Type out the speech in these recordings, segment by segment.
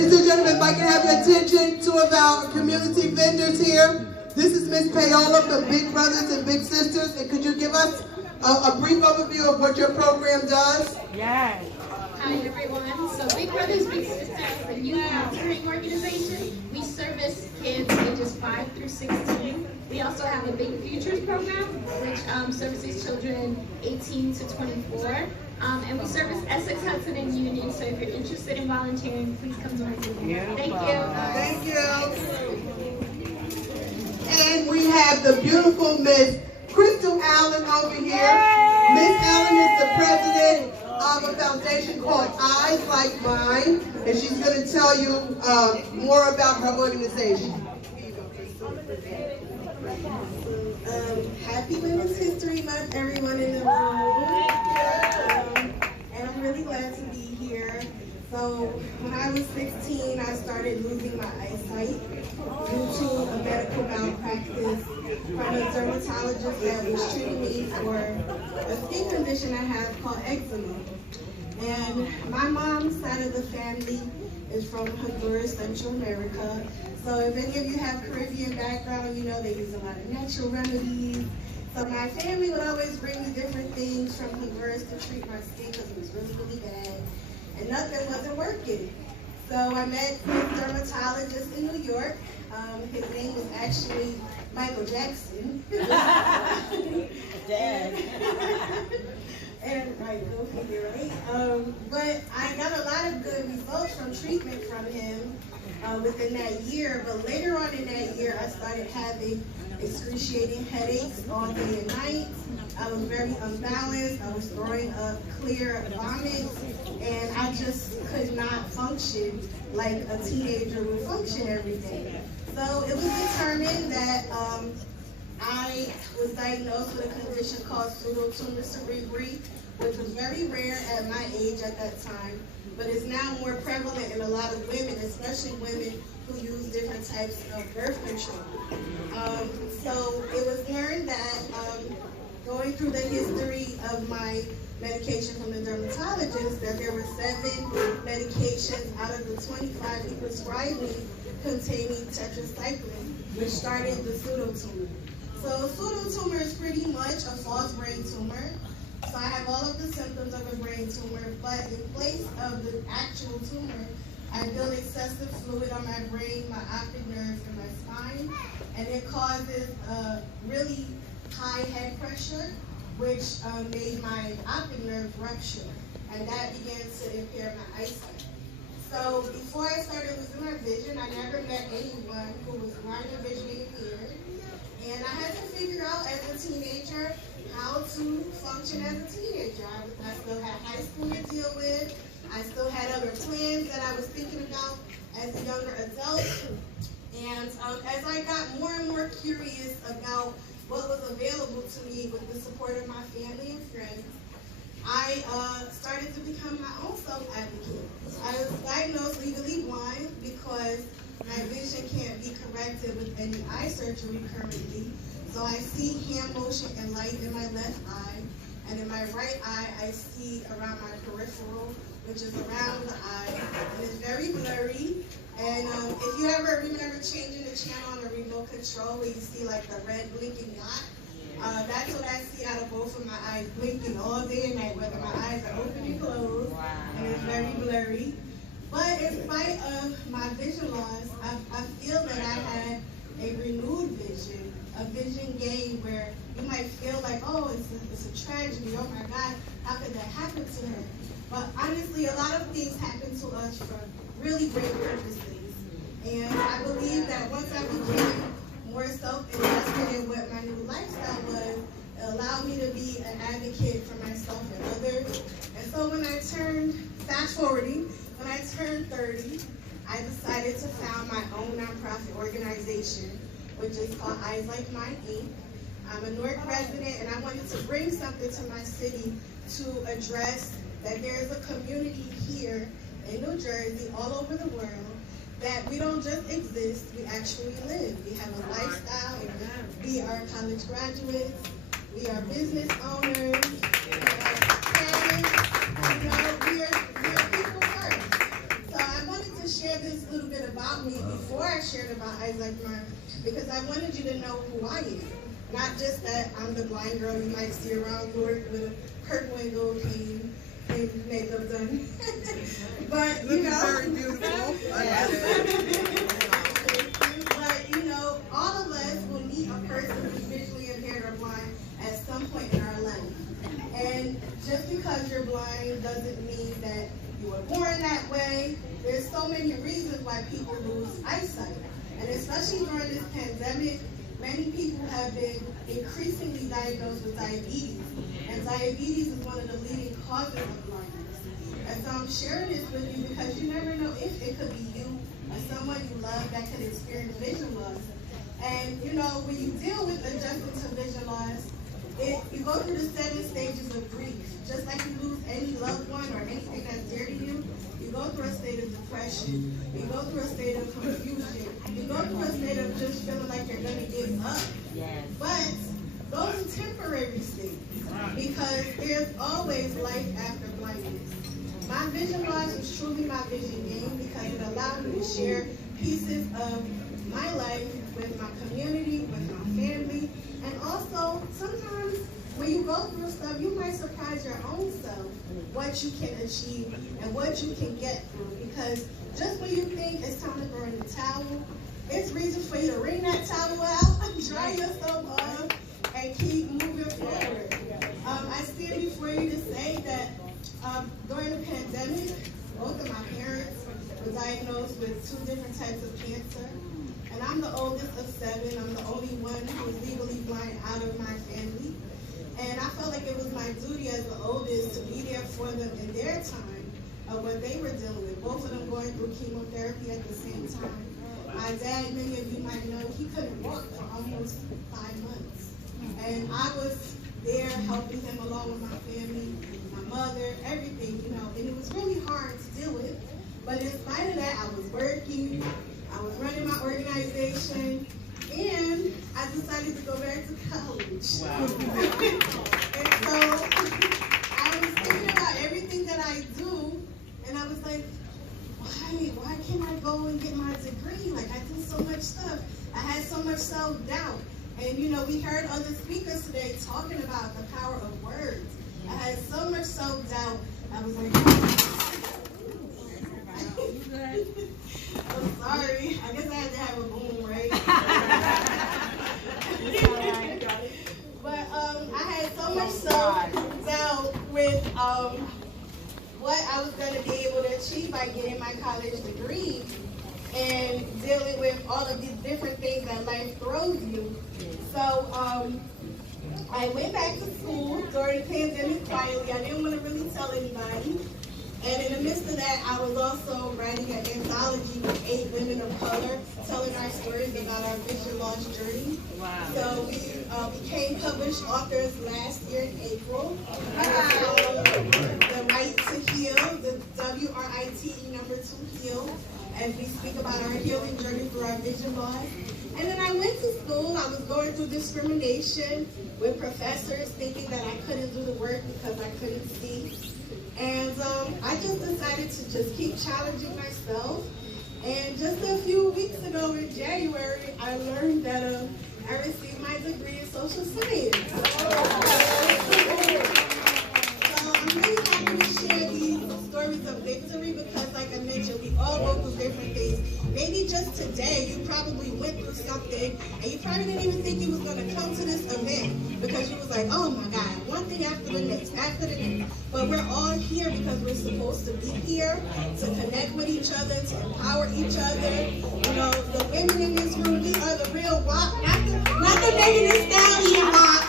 Ladies and gentlemen, if I can have your attention, two of our community vendors here. This is Miss Paola from Big Brothers and Big Sisters, and could you give us a brief overview of what your program does? Yes. Hi everyone. So Big Brothers Big Sisters is a youth mentoring organization. We service kids ages 5 through 16. We also have a Big Futures program, which services children 18 to 24. And we service Essex, Hudson, and Union. So if you're interested in volunteering, please come to our team. Thank you. Thank you. And we have the beautiful Miss Crystal Allen over here. Miss Allen is the president of a foundation called Eyes Like Mine, and she's going to tell you more about her organization. Happy Women's History Month, everyone in the room. And I'm really glad to be here. So when I was 16, I started losing my eyesight due to a medical malpractice from a dermatologist that was treating me for a skin condition I have called eczema. And my mom's side of the family is from Honduras, Central America. So if any of you have Caribbean background, you know they use a lot of natural remedies. So my family would always bring me different things from Honduras to treat my skin because it was really, really bad. And nothing wasn't working. So I met this dermatologist in New York. His name was actually Michael Jackson. Dad. And right, go figure, right? But I got a lot of good results from treatment from him within that year. But later on in that year, I started having excruciating headaches all day and night. I was very unbalanced. I was throwing up clear vomits, and I just could not function like a teenager would function every day. So it was determined that I was diagnosed with a condition called pseudotumor cerebri, which was very rare at my age at that time, but is now more prevalent in a lot of women, especially women who use different types of birth control. So it was learned that going through the history of my medication from the dermatologist, that there were 7 medications out of the 25 he prescribed me containing tetracycline, which started the pseudotumor. So pseudotumor is pretty much a false brain tumor. So I have all of the symptoms of a brain tumor, but in place of the actual tumor, I build excessive fluid on my brain, my optic nerves, and my spine, and it causes really high head pressure, which made my optic nerves rupture, and that began to impair my eyesight. So before I started losing my vision, I never met anyone who was blind or visually impaired. And I had to figure out as a teenager how to function as a teenager. I still had high school to deal with. I still had other plans that I was thinking about as a younger adult. And as I got more and more curious about what was available to me with the support of my family and friends, I started to become my own self-advocate. I was diagnosed legally blind because my vision can't be corrected with any eye surgery currently. So I see hand motion and light in my left eye, and in my right eye, I see around my peripheral, which is around the eye, and it's very blurry. And if you ever remember changing the channel on a remote control where you see like the red blinking dot, that's what I see out of both of my eyes, blinking all day and night, whether my eyes are open and closed, and it's very blurry. But in spite of my vision loss, I feel that I had a renewed vision, a vision gain where you might feel like, oh, it's a tragedy, oh my God, how could that happen to her? But honestly, a lot of things happen to us for really great purposes. And I believe that once I became more self-invested in what my new lifestyle was, it allowed me to be an advocate for myself and others. And so when I turned, fast forwarding, when I turned 30, I decided to found my own nonprofit organization, which is called Eyes Like Mine, Inc. I'm a Newark resident, and I wanted to bring something to my city to address that there is a community here in New Jersey, all over the world, that we don't just exist, we actually live. We have a lifestyle, we are college graduates, we are business owners, we are parents, we are people first. So I wanted to share this just a little bit about me before I shared about Isaac Mark, because I wanted you to know who I am. Not just that I'm the blind girl you might see around Newark with a curtain window cane and makeup done. But, you know. Very beautiful. But, you know, all of us will meet a person who's visually impaired or blind at some point in our life. And just because you're blind doesn't mean that you were born that way. There's so many reasons why people lose eyesight. And especially during this pandemic, many people have been increasingly diagnosed with diabetes. And diabetes is one of the leading causes of blindness. And so I'm sharing this with you because you never know if it could be you or someone you love that could experience vision loss. And you know, when you deal with adjusting to vision loss, you go through the 7 stages of grief. Just like you lose any loved one or anything that's dear to you, you go through a state of depression. You go through a state of confusion. You go through a state of just feeling like you're going to give up. Yes. But those are temporary states because there's always life after blindness. My vision loss was truly my vision gain because it allowed me to share pieces of my life with my community, with my family, and also sometimes when you go through stuff, you might surprise your own self what you can achieve and what you can get through. Because just when you think it's time to throw in the towel, it's reason for you to wring that towel out, dry yourself off, and keep moving forward. I stand before you to say that during the pandemic, both of my parents were diagnosed with 2 different types of cancer. And I'm the oldest of 7. I'm the only one who was legally blind out of my family. And I felt like it was my duty as the oldest to be there for them in their time of what they were dealing with. Both of them going through chemotherapy at the same time. My dad, many of you might know, he couldn't walk for almost 5 months. And I was there helping him along with my family, my mother, everything, you know. And it was really hard to deal with. But in spite of that, I was working, I was running my organization, and I decided to go back to college. Wow. And so I was thinking about everything that I do, and I was like, why can't I go and get my degree? Like, I do so much stuff. I had so much self-doubt. And you know, we heard other speakers today talking about the power of words. I had so much self-doubt. I was like, I'm sorry. I guess I had to have a boom, right? But I had so much self-doubt with what I was going to be able to achieve by getting my college degree and dealing with all of these different things that life throws you. So I went back to school during the pandemic quietly. I didn't want to really tell anybody. And in the midst of that, I was also writing an anthology with 8 women of color, telling our stories about our vision loss journey. Wow. So we became published authors last year in April. The Right to Heal, the WRITE number 2 Heal, as we speak about our healing journey through our vision loss. And then I went to school. I was going through discrimination with professors thinking that I couldn't do the work because I couldn't see. And I just decided to just keep challenging myself. And just a few weeks ago in January, I learned that I received my degree in social science. So I'm really happy to share these stories of victory because, like I mentioned, we all go through different things. Maybe just today, you probably went through something and you probably didn't even think you was going to come to this event because you was like, oh my God, one thing after the next, after the next. But we're all here because we're supposed to be here to connect with each other, to empower each other. You know, the women in this room, we are the real WAP, not the Megan Thee Stallion WAP,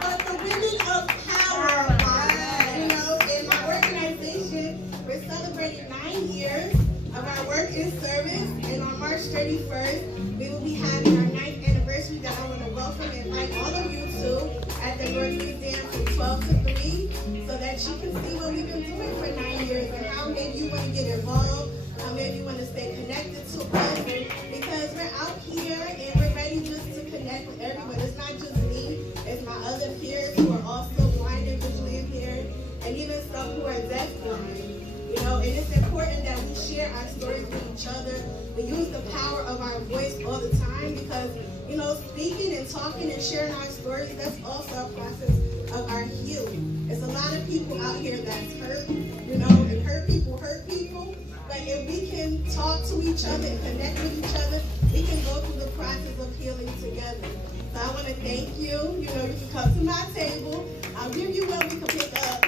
but the women of power WAP. You know, in my organization, we're celebrating 9 years of our work in service, and on March 31st, we will be having our 9th anniversary that I want to welcome and invite all of you to at the North Museum from 12 to 3, so that you can see what we've been doing for 9 years and how maybe you want to get involved, how maybe you want to stay connected to us, because we're out here and we're ready just to connect with everyone. It's not just me, it's my other peers who are also blind and visually impaired, and even some who are deaf blind. You know, and it's important that we share our stories with each other voice all the time because, you know, speaking and talking and sharing our stories, that's also a process of our healing. There's a lot of people out here that's hurt, you know, and hurt people. But if we can talk to each other and connect with each other, we can go through the process of healing together. So I want to thank you. You know, you can come to my table. I'll give you what we can pick up.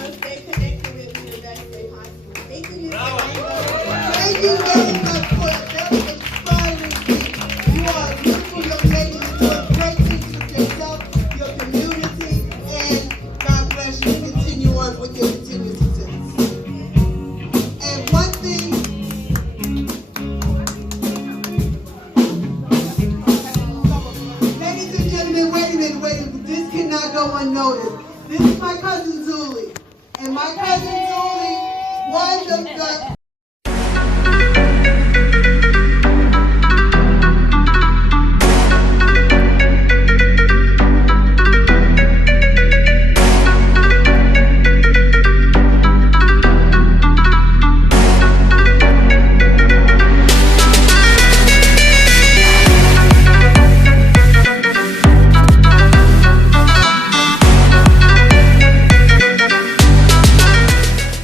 And stay connected with me the best way possible. Thank you, Ms. Thank you very much for a very inspiring speech. You are beautiful young lady. You're doing great things with yourself, your community, and God bless you. Continue on with your continued success. And one thing, ladies and gentlemen, wait a minute. This cannot go unnoticed. This is my cousin Zuli. And my cousin Zuli was